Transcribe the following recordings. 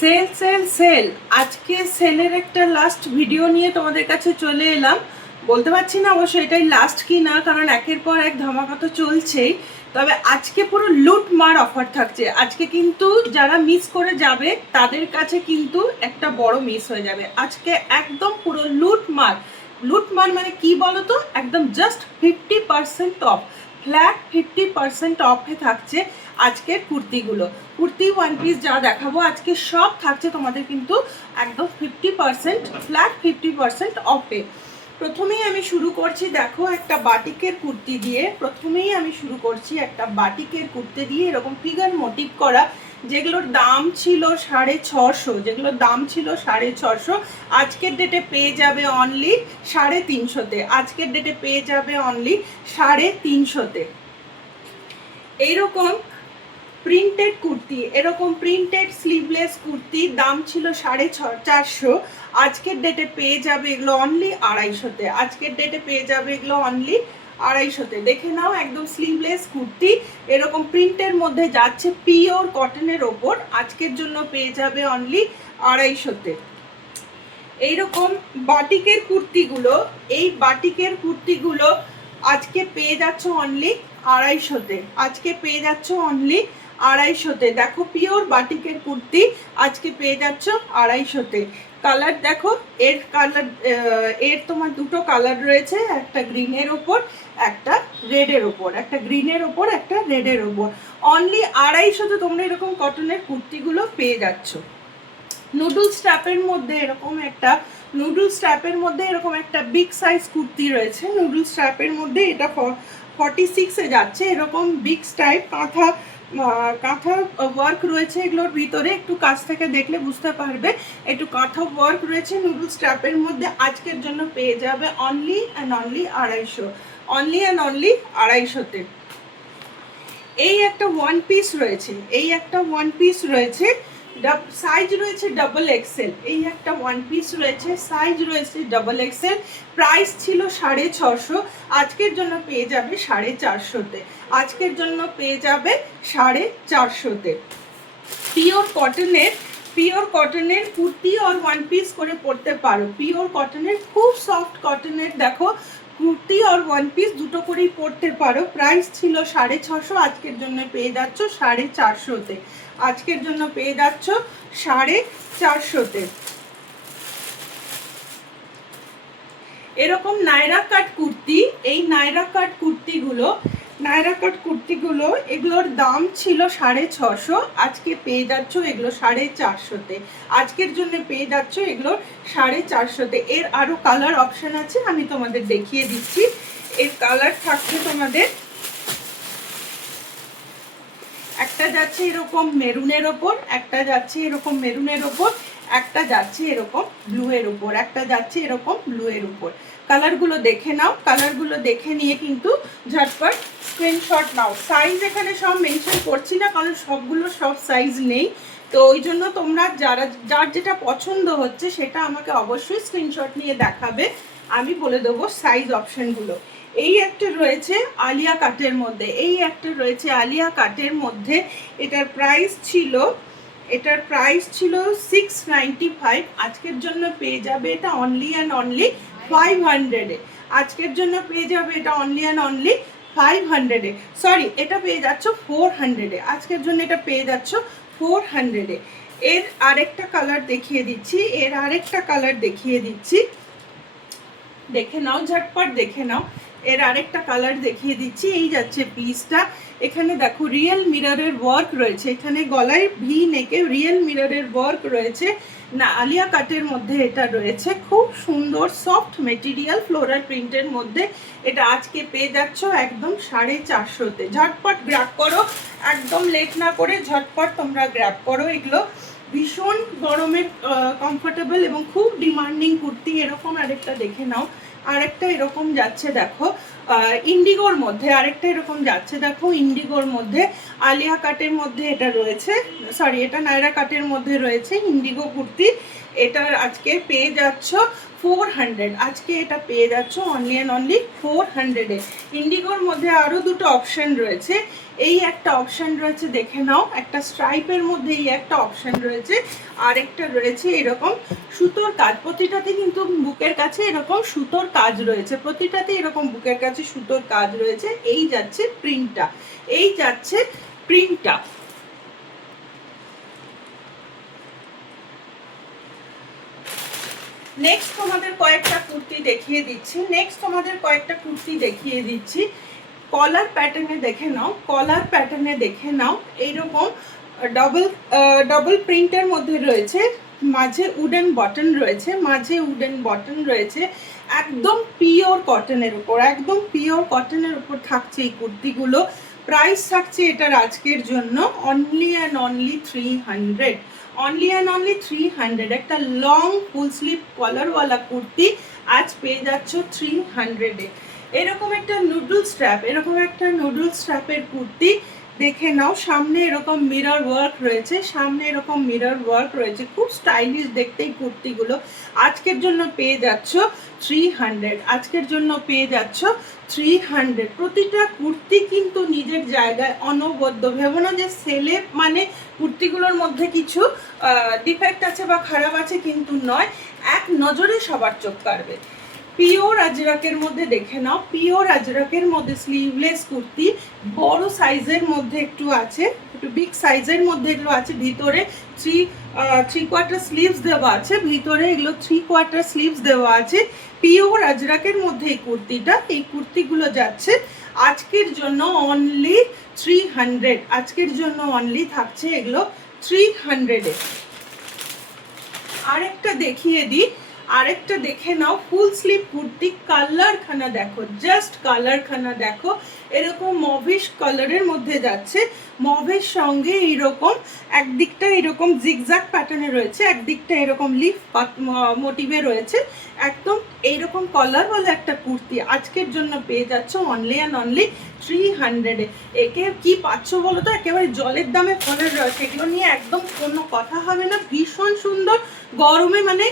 Sell sell sell আজকে সেলের একটা লাস্ট ভিডিও নিয়ে তোমাদের কাছে চলে এলাম। বলতে পারছি না অবশ্য এটাই লাস্ট কি না, কারণ একের পর এক ধামাকা তো চলছেই। তবে আজকে পুরো লুটমার অফার থাকছে। আজকে কিন্তু যারা মিস করে যাবে তাদের কাছে কিন্তু একটা বড় মিস হয়ে যাবে। আজকে একদম পুরো লুটমার। লুটমার মানে কি বলো তো, একদম জাস্ট 50% অফ, ফ্ল্যাট 50% অফে থাকছে আজকের কুর্তিগুলো। কুর্তি ওয়ান পিস যা দেখাবো আজকে সব থাকছে তোমাদের কিন্তু একদম 50% ফ্ল্যাট 50% অফে। প্রথমেই আমি শুরু করছি, দেখো একটা বাটিকের কুর্তি দিয়ে। প্রথমেই আমি শুরু করছি একটা বাটিকের কুর্তি দিয়ে, এরকম ফিগার মোটিভ করা, যেগুলোর দাম ছিল 650, যেগুলোর দাম ছিল 650, আজকের ডেটে পেয়ে যাবে অনলি 350-তে। আজকের ডেটে পেয়ে যাবে অনলি 350-তে। এইরকম প্রিন্টেড কুর্তি, এরকম প্রিন্টেড স্লিভলেস কুর্তি দাম ছিল 450, আজকের ডেটে পেয়ে যাবে এগুলো অনলি 250-তে। আজকের ডেটে পেয়ে যাবে এগুলো অনলি 250-তে। দেখে নাও, একদম স্লিভলেস কুর্তি, এরকম প্রিন্টের মধ্যে যাচ্ছে পিওর কটনের ওপর, আজকের জন্য পেয়ে যাবে অনলি 250-তে। এইরকম বাটিকের কুর্তিগুলো, এই বাটিকের কুর্তিগুলো আজকে পেয়ে যাচ্ছ অনলি 250-তে। আজকে পেয়ে যাচ্ছ অনলি 250-তে। দেখো পিওর বাটিকের কুর্তি আজকে পেয়ে যাচ্ছ 250-তে। কালার দেখো, এর কালার, এর তোমার দুটো কালার রয়েছে, একটা গ্রিনের ওপর একটা রেডের ওপর, একটা গ্রিনের ওপর একটা রেডের ওপর। অনলি 250-তে তোমরা এরকম কটনের কুর্তিগুলো পেয়ে যাচ্ছ। নুডল স্ট্র্যাপের মধ্যে এরকম একটা, নুডল স্ট্র্যাপের মধ্যে এরকম একটা বিগ সাইজ কুর্তি রয়েছে। নুডল স্ট্র্যাপের মধ্যে এটা 46-এ যাচ্ছে। এরকম বিগ টাইপ কাঁথা কাঁথা ওয়ার্ক রয়েছে এগুলোর ভিতরে, একটু কাছ থেকে দেখলে বুঝতে পারবে একটু কাঁথা ওয়ার্ক রয়েছে নুডল স্ট্র্যাপের মধ্যে। আজকের জন্য পেয়ে যাবে only and only 250, only and only 250-তে। এই একটা ওয়ান পিস রয়েছে, এই একটা ওয়ান পিস রয়েছে, সাইজ রয়েছে ডাবল এক্সেল। এই একটা ওয়ান পিস রয়েছে, সাইজ রয়েছে ডাবল এক্সেল, প্রাইস ছিল 650, আজকের জন্য পেয়ে যাবে 450-তে। আজকের জন্য পেয়ে যাবে 450-তে। পিওর কটনের, পিওর কটনের কুর্তি আর ওয়ান পিস করে পরতে পারো। পিওর কটনের, খুব সফট কটনের, দেখো কুর্তি আর ওয়ান পিস দুটো করেই পরতে পারো। প্রাইস ছিল 650, আজকের জন্য পেয়ে যাচ্ছ 450-তে। আজকের জন্য পেয়ে যাচ্ছ 450-তে। এরকম নায়রা কাট কুর্তি, এই নায়রা কাট কুর্তিগুলো, নায়রা কাট কুর্তিগুলো এগুলোর দাম ছিল 650, আজকে পেয়ে যাচ্ছ এগুলো 450-তে। আজকের জন্য পেয়ে যাচ্ছ এগুলো 450-তে। এর আরও কালার অপশান আছে, আমি তোমাদের দেখিয়ে দিচ্ছি। এর কালার থাকছে তোমাদের, একটা যাচ্ছে এরকম মেরুনের ওপর, একটা যাচ্ছে এরকম মেরুনের ওপর, একটা যাচ্ছে এরকম ব্লু এর উপর, একটা যাচ্ছে এরকম ব্লু এর উপর। কালারগুলো দেখে নাও, কালারগুলো দেখে নিয়ে কিন্তু ঝটপট স্ক্রিনশট নাও। সাইজ এখানে সব মেনশন করছি না, কারণ সবগুলো সব সাইজ নেই, তো ওই জন্য তোমরা যার যেটা পছন্দ হচ্ছে সেটা আমাকে অবশ্যই স্ক্রিনশট নিয়ে দেখাবে, আমি বলে দেবো সাইজ অপশানগুলো। এই একটা রয়েছে আলিয়া কাটের মধ্যে, এই একটা রয়েছে আলিয়া কাটের মধ্যে, এটার প্রাইস ছিল, এটার প্রাইস ছিল 695, আজকের জন্য পেয়ে যাবে এটা অনলি অ্যান্ড অনলি 500-এ। আজকের জন্য পেয়ে যাবে এটা অনলি অ্যান্ড অনলি 500-এ, সরি এটা পেয়ে যাচ্ছ 400-এ। আজকের জন্য এটা পেয়ে যাচ্ছ 400-এ। এর আরেকটা কালার দেখিয়ে দিচ্ছি, এর আরেকটা কালার দেখিয়ে দিচ্ছি, দেখে নাও ঝটপট দেখে নাও। এর আরেকটা কালার দেখিয়ে দিচ্ছি, এই যাচ্ছে পিসটা। এখানে দেখো রিয়েল মিররের ওয়ার্ক রয়েছে, এখানে গলায় ভি নেকে রিয়েল মিররের ওয়ার্ক রয়েছে। না আলিয়া কাটের মধ্যে এটা রয়েছে, খুব সুন্দর সফট মেটেরিয়াল ফ্লোরাল প্রিন্টের মধ্যে। এটা আজকে পেয়ে যাচ্ছ একদম 450-তে। ঝটপট গ্র্যাব করো, একদম লেট না করে ঝটপট তোমরা গ্র্যাব করো। এগুলো ভীষণ গরমের কমফোর্টেবল এবং খুব ডিমান্ডিং কুর্তি। এরকম আরেকটা দেখে নাও, আরেকটা এরকম যাচ্ছে দেখো ইন্ডিগোর মধ্যে, আরেকটা এরকম যাচ্ছে দেখো ইন্ডিগোর মধ্যে। আলিয়া কাটের মধ্যে এটা রয়েছে, সরি এটা নায়রা কাটের মধ্যে রয়েছে ইন্ডিগো কুর্তি। এটার আজকে পেয়ে যাচ্ছ 400, আজকে এটা পেয়ে যাচ্ছ অনলি অ্যান্ড অনলি 400-এ। ইন্ডিগোর মধ্যে আরও দুটো অপশান রয়েছে, এই একটা অপশান রয়েছে দেখে নাও, একটা স্ট্রাইপের মধ্যে এই একটা অপশান রয়েছে, আর একটা রয়েছে এরকম সুতোর কাজ। প্রতিটাতে কিন্তু বুকের কাছে এরকম সুতোর কাজ রয়েছে, প্রতিটাতে এরকম বুকের কাছে সুতোর কাজ রয়েছে। এই যাচ্ছে প্রিন্টটা, এই যাচ্ছে প্রিন্টটা। নেক্সট তোমাদের কয়েকটা কুর্তি দেখিয়ে দিচ্ছি, কলার প্যাটার্নে দেখে নাও, কলার প্যাটার্নে দেখে নাও। এইরকম ডবল প্রিন্টের মধ্যে রয়েছে, মাঝে উডেন বটন রয়েছে, একদম পিওর কটনের উপর, একদম পিওর কটনের উপর থাকছে এই কুর্তিগুলো। প্রাইস থাকছে এটার আজকের জন্য only and only 300, only and only 300। একটা লং ফুল স্লিভ কলারওয়ালা কুর্তি আজ পেয়ে যাচ্ছ 300-এ। এরকম একটা নুডল স্ট্র্যাপের কুর্তি দেখে নাও, সামনে এরকম মিরর ওয়ার্ক রয়েছে, খুব স্টাইলিশ দেখতে এই কুর্তিগুলো। আজকের জন্য পেয়ে যাচ্ছ 300, প্রতিটা কুর্তি কিন্তু নিজের জায়গায় অনবদ্য। ভেবো না যে সেলে মানে কুর্তিগুলোর মধ্যে কিছু ডিফেক্ট আছে বা খারাপ আছে, কিন্তু নয়, এক নজরে সবার চোখ কাড়বে। পিওর আজরাকের মধ্যে দেখে নাও, পিওর আজরাকের মধ্যে স্লিভলেস কুর্তি, বড় সাইজের মধ্যে একটু আছে, একটু বিগ সাইজের মধ্যে এগুলো আছে। ভিতরে থ্রি কোয়ার্টার স্লিভস দেওয়া আছে, ভিতরে এগুলো 3 কোয়ার্টার স্লিভস দেওয়া আছে। পিওর আজরাকের মধ্যে এই কুর্তিটা, এই কুর্তিগুলো যাচ্ছে আজকের জন্য অনলি 300, আজকের জন্য অনলি থাকছে এগুলো 300-এ। আরেকটা দেখিয়ে দিই, আরেকটা দেখে নাও, ফুল স্লিভ কুর্তি। কালারখানা দেখো, জাস্ট কালারখানা দেখো, এরকম মভিশ কালারের মধ্যে যাচ্ছে, মভের সঙ্গে এইরকম একদিকটা এরকম জিগজ্যাগ প্যাটার্নে রয়েছে, একদিকটা এরকম লিফ মোটিভে রয়েছে, একদম এইরকম কলারওয়ালা একটা কুর্তি আজকের জন্য পেয়ে যাচ্ছ অনলি অ্যান্ড অনলি 300-এ। একে কি পাচ্ছ বলো তো, একেবারে জলের দামে ফলের রস, এগুলো নিয়ে একদম কোনো কথা হবে না। ভীষণ সুন্দর, গরমে মানে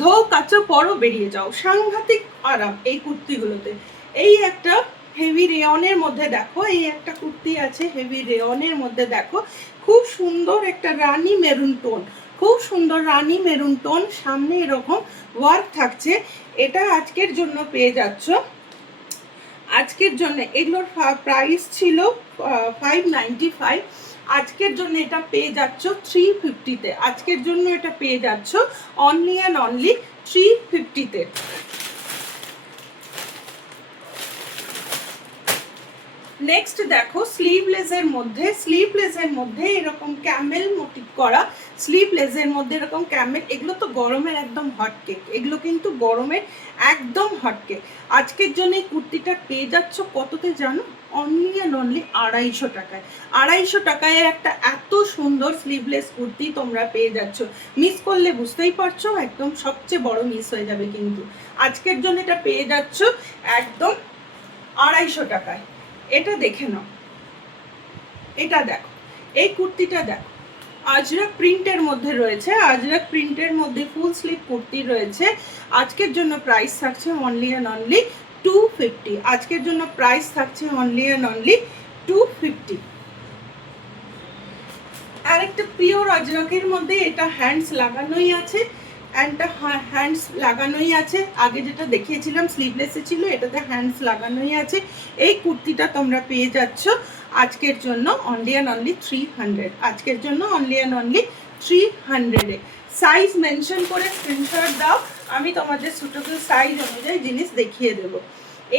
ধো কাচো পরো বেরিয়ে যাও, সাংঘাতিক আরাম এই কুর্তিগুলোতে। এই একটা হেভি রেয়নের মধ্যে দেখো, এই একটা কুর্তি আছে হেভি রেয়নের মধ্যে দেখো, খুব সুন্দর একটা রানী মেরুন টোন, খুব সুন্দর রানী মেরুন টোন, সামনে এরকম ওয়ার্ক থাকছে। এটা আজকের জন্য পেয়ে যাচ্ছ, আজকের জন্য এগুলোর প্রাইস ছিল 595, আজকের জন্য এটা পেয়ে যাচ্ছ 350-তে, আজকের জন্য এটা পেয়ে যাচ্ছ অনলি অ্যান্ড অনলি 350-তে। নেক্সট দেখো স্লিভলেসের মধ্যে এরকম ক্যামেল মোটিভ করা, স্লিভলেসের মধ্যে এরকম ক্যামেল, এগুলো তো গরমের একদম হটকেক, এগুলো কিন্তু গরমের একদম হটকেক। আজকের জন্য এই কুর্তিটা পেয়ে যাচ্ছ কততে জানো, অনলি অ্যান্ড অনলি 250 টাকায়। 250 টাকায় একটা এত সুন্দর স্লিভলেস কুর্তি তোমরা পেয়ে যাচ্ছ, মিস করলে বুঝতেই পারছো একদম সবচেয়ে বড় মিস হয়ে যাবে। কিন্তু আজকের জন্য এটা পেয়ে যাচ্ছ একদম 250 টাকায়। এটা দেখে নাও, এটা দেখো, এই কুর্তিটা দেখো, আজরাক প্রিন্টের মধ্যে রয়েছে, আজরাক প্রিন্টের মধ্যে ফুল স্লিভ কুর্তি রয়েছে। আজকের জন্য প্রাইস থাকছে অনলি অ্যান্ড অনলি 250, আজকের জন্য প্রাইস থাকছে অনলি অ্যান্ড অনলি 250। আরেকটা পিওর আজরাকের মধ্যে, এটা হ্যান্ডস লাগানোই আছে, আগে যেটা দেখিয়েছিলাম স্লিভলেসে ছিল, এটাতে হ্যান্ডস লাগানোই আছে। এই কুর্তিটা তোমরা পেয়ে যাচ্ছ আজকের জন্য অনলি অ্যান্ড অনলি 300, আজকের জন্য অনলি অ্যান্ড অনলি 300-এ। সাইজ মেনশন করে স্ক্রিনশট দাও, আমি তোমাদের সুটেবল সাইজ অনুযায়ী জিনিস দেখিয়ে দেবো।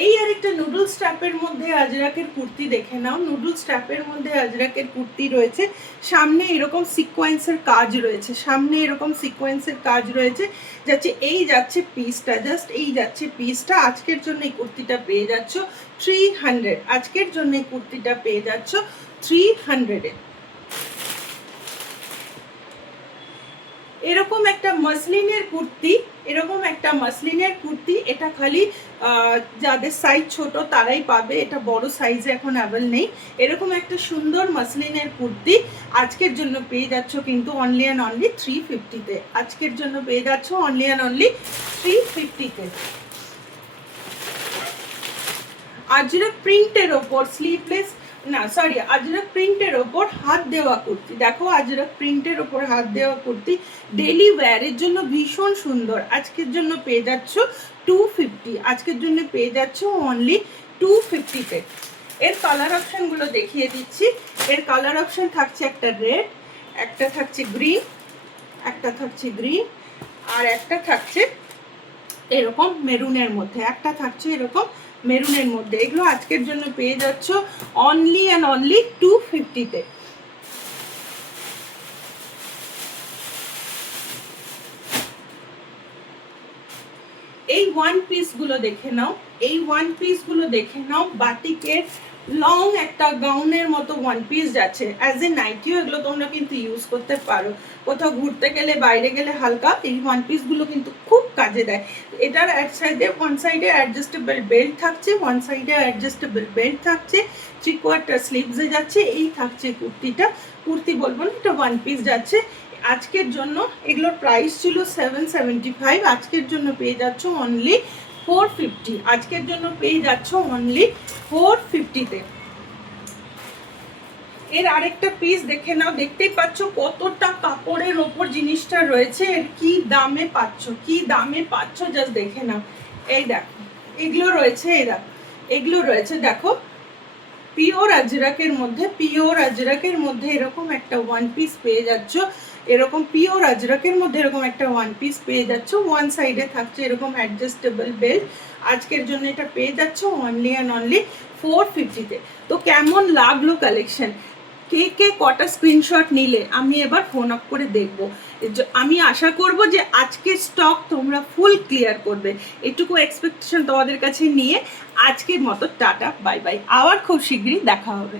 এই আরেকটা নুডল স্ট্র্যাপের মধ্যে আজরাকের কুর্তি দেখে নাও, নুডল স্ট্র্যাপের মধ্যে আজরাকের কুর্তি রয়েছে, সামনে এরকম সিকোয়েন্সের কাজ রয়েছে, সামনে এরকম সিকোয়েন্সের কাজ রয়েছে, যাচ্ছে এই যাচ্ছে পিসটা, জাস্ট এই যাচ্ছে পিসটা। আজকের জন্য এই কুর্তিটা পেয়ে যাচ্ছ 300, আজকের জন্য এই কুর্তিটা পেয়ে যাচ্ছ 300-এ। এরকম একটা মাসলিনের কুর্তি, এটা খালি যাদের সাইজ ছোট তারাই পাবে, এটা বড় সাইজে এখন অ্যাভেল নেই। এরকম একটা সুন্দর মাসলিনের কুর্তি আজকের জন্য পেয়ে যাচ্ছ কিন্তু অনলি অ্যান্ড অনলি 350-তে। আজকের জন্য পেয়ে যাচ্ছ অনলি অ্যান্ড অনলি 350-তে। আজরক প্রিন্টের ওপর স্লিভলেস, না সরি, আজরক প্রিন্টের ওপর হাত দেওয়া কুর্তি। দেখো আজরক প্রিন্টের ওপর হাত দেওয়া কুর্তি ডেলি ওয়্যারের জন্য ভীষণ সুন্দর। আজকের জন্য পেয়ে যাচ্ছ 250, আজকের জন্য পেয়ে যাচ্ছ অনলি 250-তে। এর কালার অপশানগুলো দেখিয়ে দিচ্ছি। এর কালার অপশান থাকছে একটা রেড, একটা থাকছে গ্রিন, একটা থাকছে গ্রিন, আর একটা থাকছে এরকম মেরুনের মধ্যে, একটা থাকছে এরকম মেরুনের মধ্যে। এগুলো আজকের জন্য পেয়ে যাচ্ছ অনলি অ্যান্ড অনলি 250-তে। এই ওয়ান পিসগুলো দেখে নাও, এই ওয়ান পিসগুলো দেখে নাও। বাটিকের লং একটা গাউনের মতো ওয়ান পিস যাচ্ছে, অ্যাজ এ নাইটিও এগুলো তোমরা কিন্তু ইউজ করতে পারো। কোথাও ঘুরতে গেলে, বাইরে গেলে হালকা এই ওয়ান পিসগুলো কিন্তু খুব কাজে দেয়। এটার এক সাইডে, ওয়ান সাইডে অ্যাডজাস্টেবল বেল্ট থাকছে, ওয়ান সাইডে অ্যাডজাস্টেবল বেল্ট থাকছে, 3/4 স্লিভসে যাচ্ছে। এই থাকছে কুর্তিটা, কুর্তি বলবো না, এটা ওয়ান পিস যাচ্ছে। আজকের জন্য এগুলোর প্রাইস ছিল 775, আজকের জন্য পেয়ে যাচ্ছ অনলি 450। আজকের জন্য পেয়ে যাচ্ছ অনলি 450-তে। এর আরেকটা পিস দেখে নাও, দেখতেই পাচ্ছ কতটা কাপড়ের ওপর জিনিসটা রয়েছে, এর কি দামে পাচ্ছ, কি দামে পাচ্ছ জাস্ট দেখে নাও। এই দেখো এগুলো রয়েছে, এই দেখো এগুলো রয়েছে, দেখো পিওর আজরাকের মধ্যে, পিওর আজরাকের মধ্যে এরকম একটা ওয়ান পিস পেয়ে যাচ্ছ। এরকম পিওর আজরাকের মধ্যে এরকম একটা ওয়ান পিস পেয়ে যাচ্ছ। ওয়ান সাইডে থাকছে এরকম অ্যাডজাস্টেবল বেল্ট। আজকের জন্য এটা পেয়ে যাচ্ছ অনলি অ্যান্ড অনলি 450-তে। তো কেমন লাগলো কালেকশন? কে কে কটা স্ক্রিনশট নিলে আমি এবার ফোন আপ করে দেখবো। আমি আশা করব যে আজকের স্টক তোমরা ফুল ক্লিয়ার করবে, এটুকু এক্সপেকটেশন তোমাদের কাছে নিয়ে আজকের মতো টাটা বাই বাই। আবার খুব শীঘ্রই দেখা হবে।